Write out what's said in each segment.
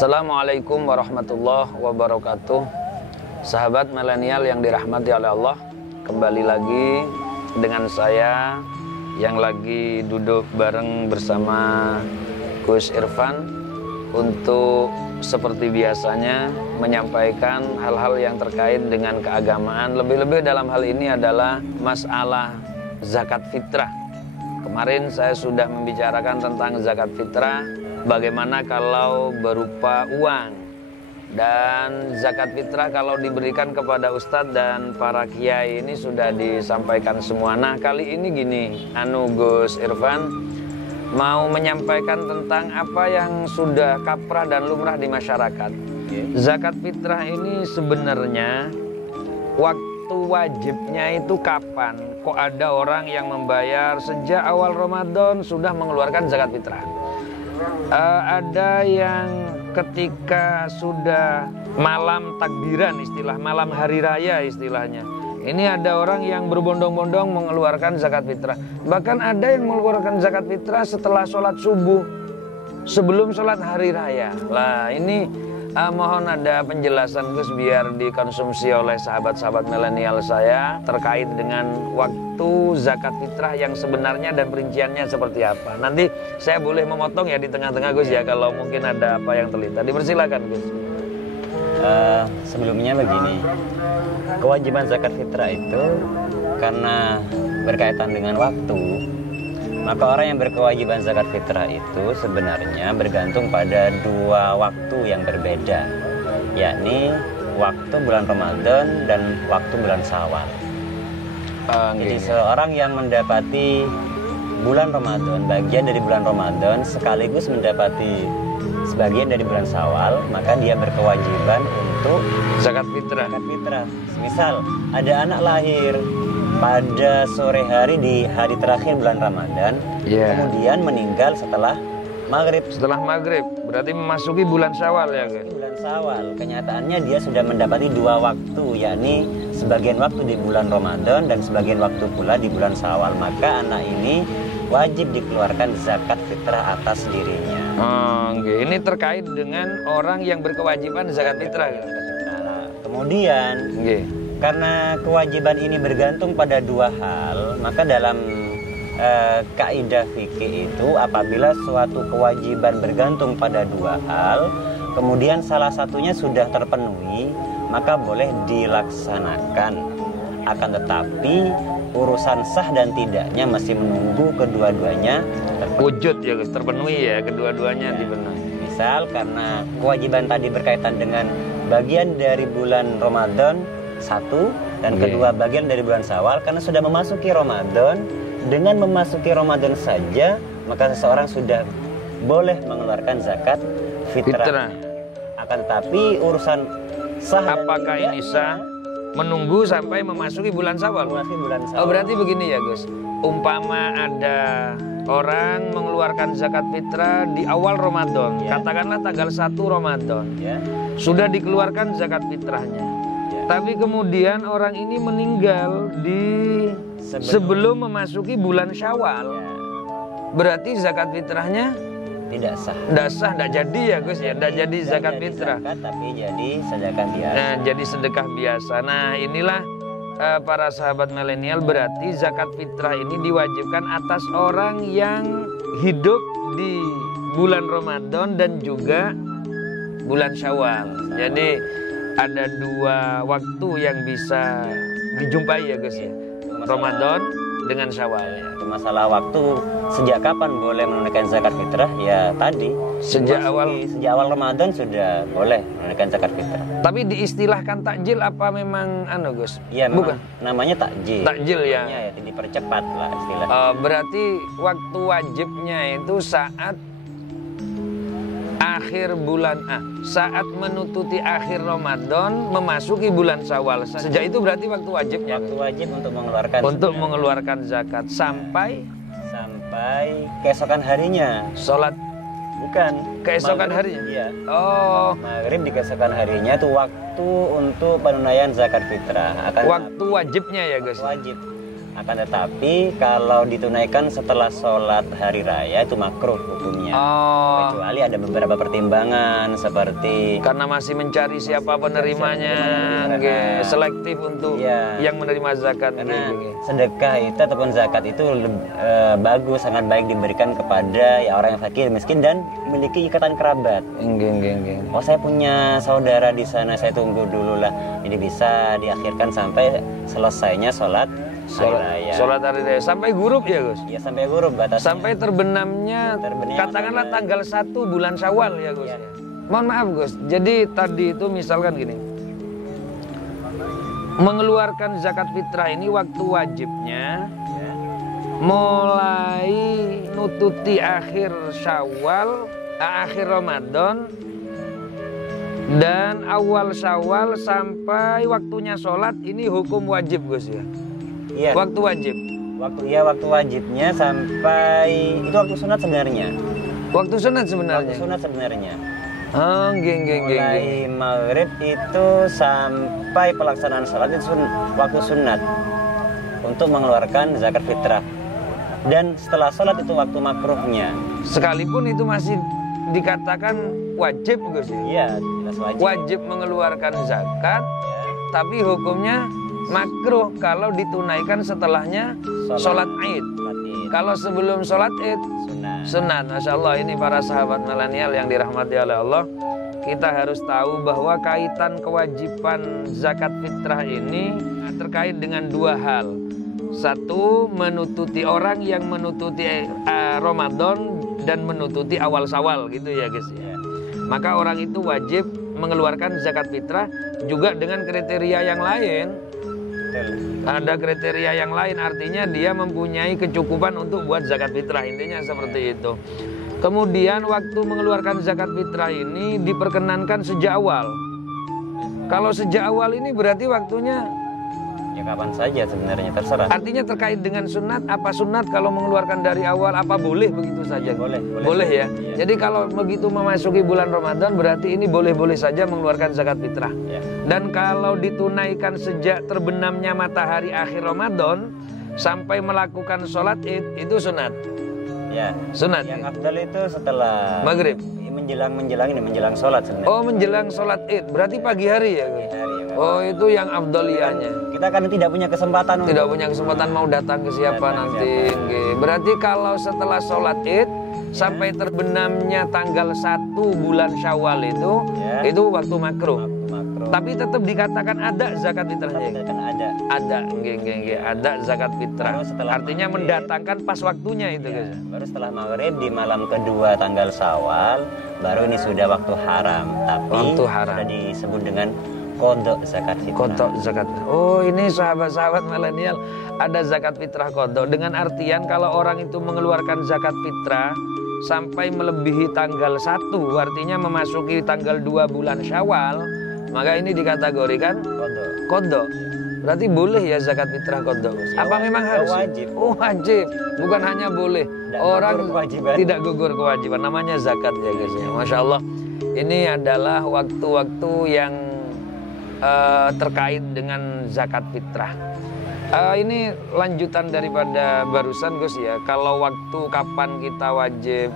Assalamualaikum warahmatullahi wabarakatuh. Sahabat milenial yang dirahmati oleh Allah, kembali lagi dengan saya yang lagi duduk bareng bersama Gus Irfan untuk seperti biasanya menyampaikan hal-hal yang terkait dengan keagamaan. Lebih-lebih dalam hal ini adalah masalah zakat fitrah. Kemarin saya sudah membicarakan tentang zakat fitrah, bagaimana kalau berupa uang, dan zakat fitrah kalau diberikan kepada ustadz dan para kiai ini sudah disampaikan semua. Nah, kali ini gini, Gus Irfan mau menyampaikan tentang apa yang sudah kaprah dan lumrah di masyarakat. Zakat fitrah ini sebenarnya waktu wajibnya itu kapan? Kok ada orang yang membayar sejak awal Ramadan sudah mengeluarkan zakat fitrah? Ada yang ketika sudah malam takbiran, istilah malam hari raya istilahnya, ini ada orang yang berbondong-bondong mengeluarkan zakat fitrah. Bahkan ada yang mengeluarkan zakat fitrah setelah sholat subuh, sebelum sholat hari raya. Lah ini mohon ada penjelasan Gus biar dikonsumsi oleh sahabat-sahabat milenial saya terkait dengan waktu zakat fitrah yang sebenarnya dan perinciannya seperti apa. Nanti saya boleh memotong ya di tengah-tengah Gus ya kalau mungkin ada apa yang terlintas. Dipersilakan Gus. Sebelumnya begini, kewajiban zakat fitrah itu karena berkaitan dengan waktu, maka orang yang berkewajiban zakat fitrah itu sebenarnya bergantung pada dua waktu yang berbeda, yakni waktu bulan Ramadan dan waktu bulan Syawal. Jadi seorang yang mendapati bulan Ramadan, bagian dari bulan Ramadan, sekaligus mendapati sebagian dari bulan Syawal, maka dia berkewajiban untuk zakat fitrah. Misal ada anak lahir pada sore hari di hari terakhir bulan Ramadan, kemudian meninggal setelah maghrib. Setelah maghrib, berarti memasuki bulan Syawal ya guys? Bulan Syawal, kenyataannya dia sudah mendapati dua waktu, yakni sebagian waktu di bulan Ramadan dan sebagian waktu pula di bulan Syawal. Maka anak ini wajib dikeluarkan zakat fitrah atas dirinya. Ini terkait dengan orang yang berkewajiban zakat fitrah. Kemudian, karena kewajiban ini bergantung pada dua hal, maka dalam kaidah fikih itu apabila suatu kewajiban bergantung pada dua hal, kemudian salah satunya sudah terpenuhi, maka boleh dilaksanakan. Akan tetapi urusan sah dan tidaknya masih menunggu kedua-duanya wujud ya Gus, terpenuhi ya kedua-duanya dipenuhi. Misal karena kewajiban tadi berkaitan dengan bagian dari bulan Ramadan satu dan kedua bagian dari bulan Syawal, karena sudah memasuki Ramadan, dengan memasuki Ramadan saja maka seseorang sudah boleh mengeluarkan zakat fitrah. Akan tetapi urusan sah apakah ini sah menunggu sampai memasuki bulan Syawal? Oh, berarti begini ya Gus, umpama ada orang mengeluarkan zakat fitrah di awal Ramadan, katakanlah tanggal 1 Ramadan, sudah dikeluarkan zakat fitrahnya, tapi kemudian orang ini meninggal di sebelum memasuki bulan Syawal, berarti zakat fitrahnya tidak sah. Tidak sah, tidak jadi ya Gus ya, tidak jadi zakat fitrah. Tapi jadi sedekah biasa. Nah, jadi sedekah biasa. Nah, inilah para sahabat milenial, berarti zakat fitrah ini diwajibkan atas orang yang hidup di bulan Ramadan dan juga bulan Syawal. Jadi ada dua waktu yang bisa dijumpai ya Gus ya, Ramadan dengan Syawal ya. Masalah waktu sejak kapan boleh menunaikan zakat fitrah, ya tadi sejak awal Ramadan sudah boleh menunaikan zakat fitrah. Tapi diistilahkan takjil apa memang Gus? Iya, bukan. Namanya takjil. Takjil ya. Ya, dipercepat lah istilahnya. Berarti waktu wajibnya itu saat akhir bulan saat menutupi akhir Ramadan memasuki bulan Syawal. Sejak itu berarti waktu wajibnya. Waktu wajib untuk mengeluarkan zakat sampai keesokan harinya. Sholat bukan keesokan harinya. Iya. Maghrib di keesokan harinya itu waktu untuk penunaian zakat fitrah. Waktu wajibnya ya guys. Wajib. Akan tetapi kalau ditunaikan setelah sholat hari raya itu makruh hukumnya. Kecuali ada beberapa pertimbangan seperti karena masih mencari siapa penerimanya, selektif untuk yang menerima zakat. Karena sedekah itu ataupun zakat itu bagus, sangat baik diberikan kepada orang yang fakir, miskin dan memiliki ikatan kerabat. Oh, saya punya saudara di sana, saya tunggu dulu lah. Jadi bisa diakhirkan sampai selesainya sholat hari raya sampai gurub ya Gus? Ya, sampai gurub batasnya. Sampai terbenamnya katakanlah tanggal 1 bulan Syawal ya Gus. Ya. Mohon maaf Gus, jadi tadi itu misalkan gini, mengeluarkan zakat fitrah ini waktu wajibnya mulai nututi akhir Syawal, akhir Ramadan dan awal Syawal sampai waktunya sholat, ini hukum wajib Gus ya? Iya. Waktu wajib. Waktu wajibnya sampai itu waktu sunat sebenarnya. Waktu sunat sebenarnya. Waktu sunat sebenarnya. Mulai maghrib itu sampai pelaksanaan salat itu waktu sunat untuk mengeluarkan zakat fitrah. Dan setelah salat itu waktu makruhnya. Sekalipun itu masih dikatakan wajib Gus ya? Iya, jelas wajib. Wajib mengeluarkan zakat, tapi hukumnya makruh kalau ditunaikan setelahnya sholat Id. Kalau sebelum sholat Id sunat. Masya Allah, ini para sahabat milenial yang dirahmati oleh Allah, kita harus tahu bahwa kaitan kewajiban zakat fitrah ini terkait dengan dua hal. Satu, menututi orang yang menututi Ramadan dan menututi awal Syawal gitu ya guys ya. Maka orang itu wajib mengeluarkan zakat fitrah juga dengan kriteria yang lain. Ada kriteria yang lain, artinya dia mempunyai kecukupan untuk buat zakat fitrah, intinya seperti itu. Kemudian waktu mengeluarkan zakat fitrah ini diperkenankan sejak awal. Kalau sejak awal ini berarti waktunya ya kapan saja sebenarnya, terserah. Artinya terkait dengan sunat, apa sunat kalau mengeluarkan dari awal, apa boleh begitu saja? Boleh ya. Jadi kalau begitu memasuki bulan Ramadan berarti ini boleh-boleh saja mengeluarkan zakat fitrah. Ya. Dan kalau ditunaikan sejak terbenamnya matahari akhir Ramadan sampai melakukan sholat Id itu sunat. Ya. Sunat. Yang afdal itu setelah maghrib. Menjelang sholat sebenarnya. Oh, menjelang sholat Id, berarti pagi hari ya? Pagi hari. Oh, itu yang afdaliyahnya. Kita kan tidak punya kesempatan. Tidak punya kesempatan mau datang ke siapa nanti. Berarti kalau setelah sholat Id sampai terbenamnya tanggal 1 bulan Syawal itu waktu makruh. Tapi tetap dikatakan ada zakat fitrahnya. Ada zakat fitrah. Artinya mendatangkan pas waktunya itu guys. Baru setelah maghrib di malam kedua tanggal Syawal baru ini sudah waktu haram. Tapi waktu haram sudah disebut dengan kodok zakat fitrah. Kodok zakat. Oh, ini sahabat-sahabat milenial, ada zakat fitrah kodok. Dengan artian kalau orang itu mengeluarkan zakat fitrah sampai melebihi tanggal 1, artinya memasuki tanggal 2 bulan Syawal, maka ini dikategorikan kodok. Berarti boleh ya zakat fitrah kodok. Apa memang harus? Wajib. Oh, wajib. Bukan hanya boleh. Orang tidak gugur kewajiban. Namanya zakat ya guys ya. Masya Allah. Ini adalah waktu-waktu yang terkait dengan zakat fitrah. Ini lanjutan daripada barusan Gus ya. Kalau waktu kapan kita wajib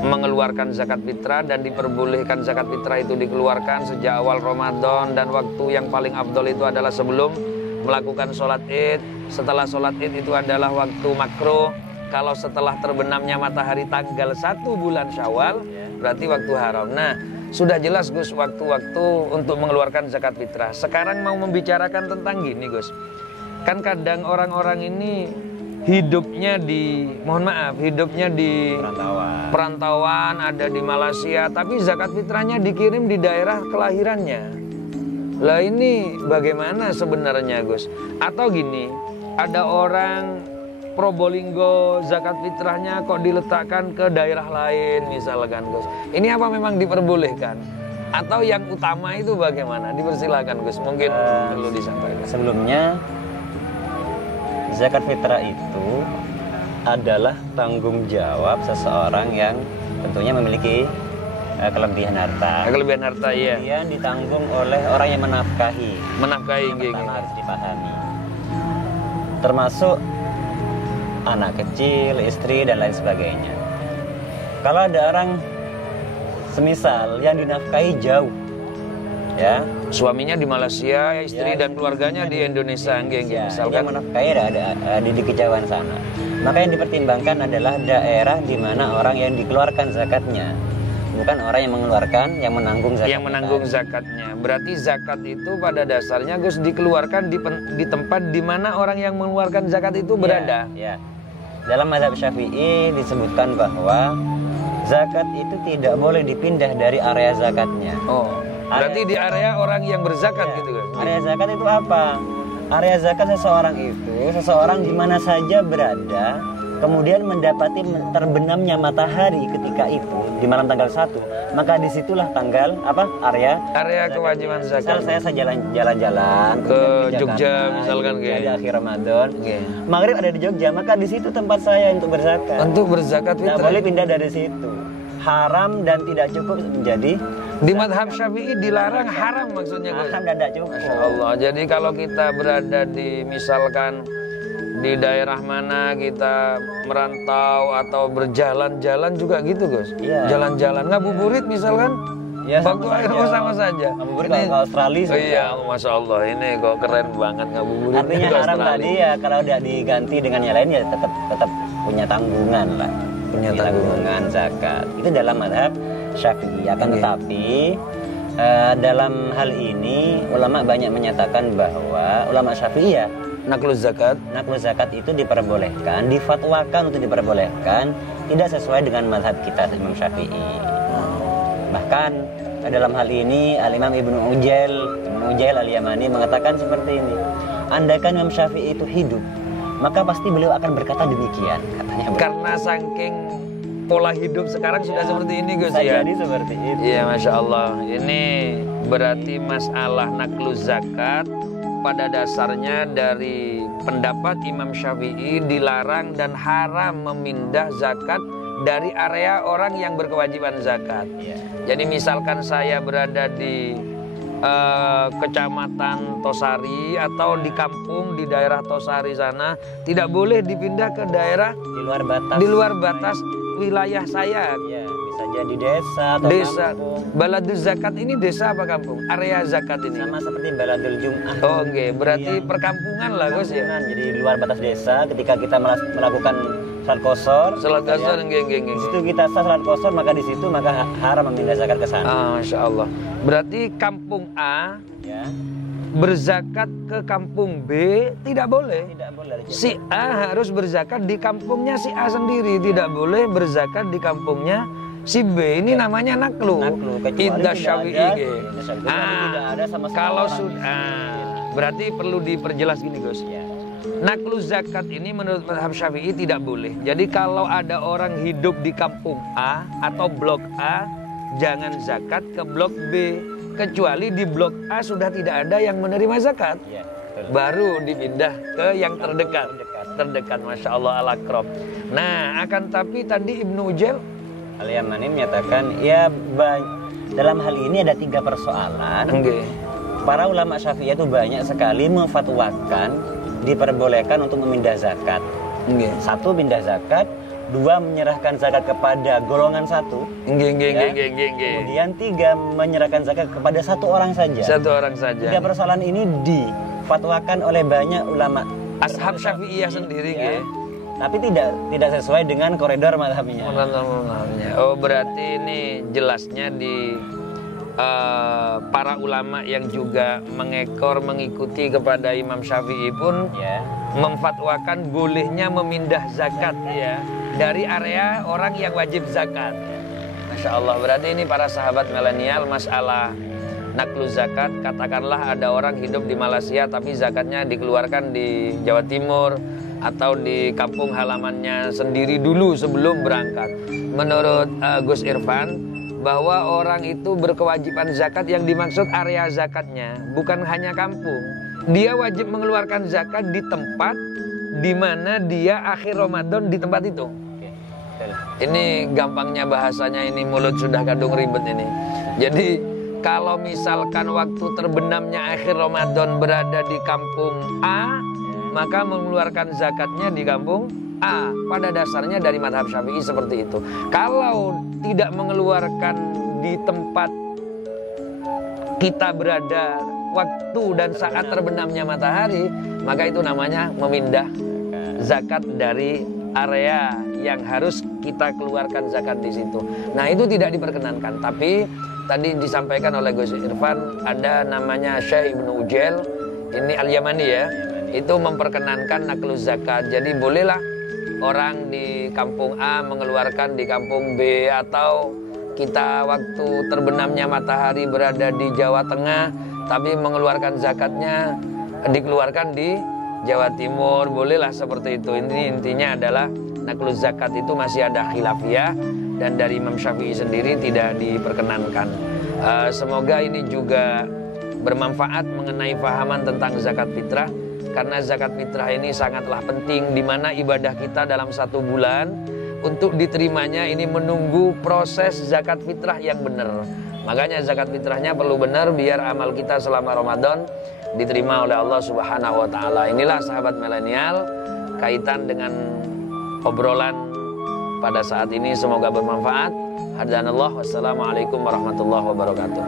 mengeluarkan zakat fitrah dan diperbolehkan zakat fitrah itu dikeluarkan sejak awal Ramadan, dan waktu yang paling afdol itu adalah sebelum melakukan sholat Id. Setelah sholat Id itu adalah waktu makruh. Kalau setelah terbenamnya matahari tanggal 1 bulan Syawal berarti waktu haram. Nah, sudah jelas Gus waktu-waktu untuk mengeluarkan zakat fitrah. Sekarang mau membicarakan tentang gini Gus. Kan kadang orang-orang ini hidupnya di perantauan, ada di Malaysia, tapi zakat fitrahnya dikirim di daerah kelahirannya. Lah ini bagaimana sebenarnya Gus? Atau gini, ada orang Probolinggo zakat fitrahnya kok diletakkan ke daerah lain misalkan Gus. Ini apa memang diperbolehkan? Atau yang utama itu bagaimana? Dipersilakan Gus, mungkin perlu disampaikan. Sebelumnya, zakat fitrah itu adalah tanggung jawab seseorang yang tentunya memiliki kelebihan harta. Kelebihan harta, iya. Kemudian ditanggung oleh orang yang menafkahi. Menafkahi, pertama harus dipahami. termasuk anak kecil, istri dan lain sebagainya. Kalau ada orang semisal yang dinafkahi jauh, ya, Suaminya di Malaysia, istri dan keluarganya di Indonesia, misalkan. yang menafkahi ada di kejauhan sana. Maka yang dipertimbangkan adalah daerah di mana orang yang dikeluarkan zakatnya, bukan orang yang mengeluarkan, yang menanggung zakat. Yang menanggung zakatnya. Berarti zakat itu pada dasarnya Gus dikeluarkan di tempat di mana orang yang mengeluarkan zakat itu berada. Ya. Dalam mazhab Syafi'i disebutkan bahwa zakat itu tidak boleh dipindah dari area zakatnya. Oh, berarti di area orang yang berzakat gitu kan? Area zakat itu apa? Area zakat seseorang di mana saja berada, kemudian mendapati terbenamnya matahari ketika itu di malam tanggal 1, maka disitulah tanggal area kewajiban zakat. Misal saya jalan-jalan ke Jogja misalkan di akhir Ramadan, maghrib ada di Jogja, maka di situ tempat saya untuk berzakat. Untuk berzakat Tidak fitrah. boleh pindah dari situ. Haram dan tidak cukup menjadi Di madhab Syafi'i dilarang, haram maksudnya Gus. haram dan tidak cukup. Masya Allah. Jadi kalau kita berada di misalkan di daerah mana kita merantau atau berjalan-jalan juga gitu Gus. Iya. Jalan-jalan ngabuburit misalkan. Ya, Waktu akhir sama saja. Ngabuburit Ini- ke Australia. Oh iya, Masya Allah, ini kok keren banget ngabuburit. Artinya ke haram Australia. tadi ya, kalau tidak diganti dengan yang lain ya tetap punya tanggungan lah. Punya tanggungan zakat. Itu dalam mazhab Syafi'i. Akan Oke. tetapi dalam hal ini ulama banyak menyatakan bahwa ulama Syafi'i ya, Nakluz zakat. nakluz zakat itu diperbolehkan, difatwakan untuk diperbolehkan, tidak sesuai dengan mazhab kita Imam Syafi'i. Bahkan dalam hal ini Al-Imam Ibnu Ujail Al-Yamani mengatakan seperti ini. Andaikan Imam Syafi'i itu hidup, maka pasti beliau akan berkata demikian, katanya. Karena saking pola hidup sekarang sudah seperti ini Gus Bisa ya. jadi seperti itu. Iya, Masya Allah. Ini berarti masalah nakluz zakat pada dasarnya dari pendapat Imam Syafi'i dilarang dan haram memindah zakat dari area orang yang berkewajiban zakat. Iya. Jadi misalkan saya berada di kecamatan Tosari atau di kampung di daerah Tosari sana, tidak boleh dipindah ke daerah Di luar batas. di luar batas wilayah saya. Ya, bisa jadi desa atau Desa. kampung. Baladul zakat ini desa apa kampung? Area zakat ini. Sama seperti Baladul Jum'ah. Oh, oke. Berarti Iya. perkampungan lah Gus ya. Kampungan. Jadi di luar batas desa, ketika kita melakukan salat qashar, Salat qashar, di situ kita sah salat qashar, maka di situ maka haram memindah zakat ke sana. Ah, Masya Allah. Berarti kampung A Ya, berzakat ke kampung B tidak boleh. tidak boleh. Si A harus berzakat di kampungnya si A sendiri, tidak boleh berzakat di kampungnya si B. Ini namanya naklu. kecuali Indah tidak Syafi'i. ada, Ge. Indah Syafi'i, tidak ada sama sekali Kalau orang. sudah, berarti perlu diperjelas gini Gus. Ya. Naklu zakat ini menurut mazhab Syafi'i tidak boleh. Jadi kalau ada orang hidup di kampung A atau blok A, jangan zakat ke blok B. Kecuali di blok A sudah tidak ada yang menerima zakat. Ya, betul. Baru dipindah ke yang terdekat. Terdekat, Masya Allah, al-akrab. Nah, akan tapi tadi Ibnu Ujail Al-Yamani menyatakan, ya dalam hal ini ada 3 persoalan. Para ulama Syafi'i itu banyak sekali memfatwakan diperbolehkan untuk memindah zakat. 1, pindah zakat. 2, menyerahkan zakat kepada golongan 1. Kemudian 3, menyerahkan zakat kepada 1 orang saja. 1 orang saja. 3 persoalan ini difatwakan oleh banyak ulama Ashab Syafi'iyah sendiri, ya. Tapi tidak sesuai dengan koridor mazhabnya. Oh, berarti ini jelasnya di para ulama yang juga mengikuti kepada Imam Syafi'i pun Ya. memfatwakan bolehnya memindah zakat ya dari area orang yang wajib zakat. Masya Allah, berarti ini para sahabat milenial masalah naklu zakat. Katakanlah ada orang hidup di Malaysia tapi zakatnya dikeluarkan di Jawa Timur atau di kampung halamannya sendiri dulu sebelum berangkat. Menurut Gus Irfan, bahwa orang itu berkewajiban zakat yang dimaksud area zakatnya, bukan hanya kampung. Dia wajib mengeluarkan zakat di tempat di mana dia akhir Ramadan di tempat itu. Ini gampangnya bahasanya, ini mulut sudah kadung ribet ini. Jadi kalau misalkan waktu terbenamnya akhir Ramadan berada di kampung A, maka mengeluarkan zakatnya di kampung A. Pada dasarnya dari mazhab Syafi'i seperti itu. Kalau tidak mengeluarkan di tempat kita berada waktu dan saat terbenamnya matahari, maka itu namanya memindah zakat dari area yang harus kita keluarkan zakat di situ. Nah, itu tidak diperkenankan. Tapi tadi disampaikan oleh Gus Irfan, ada namanya Syekh Ibnu Ujail, ini Al-Yamani ya, itu memperkenankan nakluz zakat. Jadi bolehlah orang di kampung A mengeluarkan di kampung B, atau kita waktu terbenamnya matahari berada di Jawa Tengah tapi mengeluarkan zakatnya dikeluarkan di Jawa Timur, bolehlah seperti itu. Ini intinya adalah nakluz zakat itu masih ada khilafiyah, dan dari Imam Syafi'i sendiri tidak diperkenankan. Semoga ini juga bermanfaat mengenai fahaman tentang zakat fitrah, karena zakat fitrah ini sangatlah penting, di mana ibadah kita dalam 1 bulan untuk diterimanya ini menunggu proses zakat fitrah yang benar. Makanya zakat fitrahnya perlu benar biar amal kita selama Ramadan diterima oleh Allah Subhanahu wa taala. Inilah sahabat milenial kaitan dengan obrolan pada saat ini, semoga bermanfaat. Hadanallah, wassalamualaikum warahmatullahi wabarakatuh.